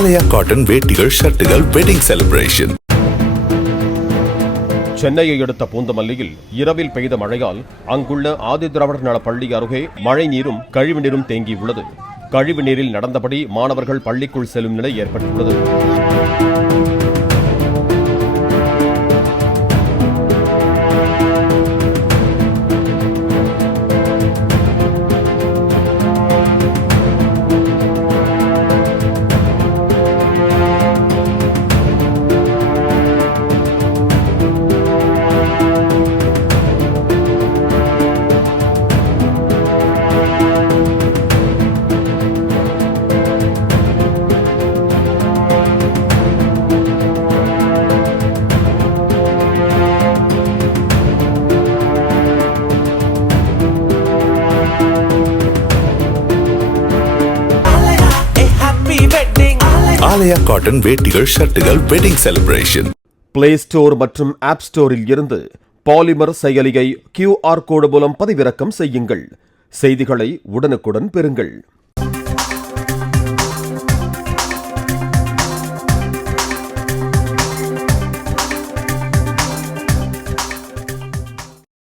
ஆலயா cotton வேட்டிகள் ஷர்ட்டுகள் wedding celebration. சென்னையை அடுத்த பூந்தமல்லியில் இரவில் பெய்த மழையால் அங்குள்ள ஆதிதிராவிடர் நல பள்ளி அருகே மழை நீரும் கழிவு நீரும் தேங்கியுள்ளது. கழிவு நீரில் நடந்தபடி மாணவர்கள் பள்ளிக்குள் செல்லும் நிலை ஏற்பட்டுள்ளது. ஆலயா காட்டன் வேட்டிகள் ஷர்ட்டுகள் வெட்டிங் செலிப்ரேஷன். பிளே ஸ்டோர் மற்றும் ஆப் ஸ்டோரில் இருந்து பாலிமர் செயலியை QR கோடு மூலம் பதிவிறக்கம் செய்யுங்கள். செய்திகளை உடனுக்குடன் பெறுங்கள்.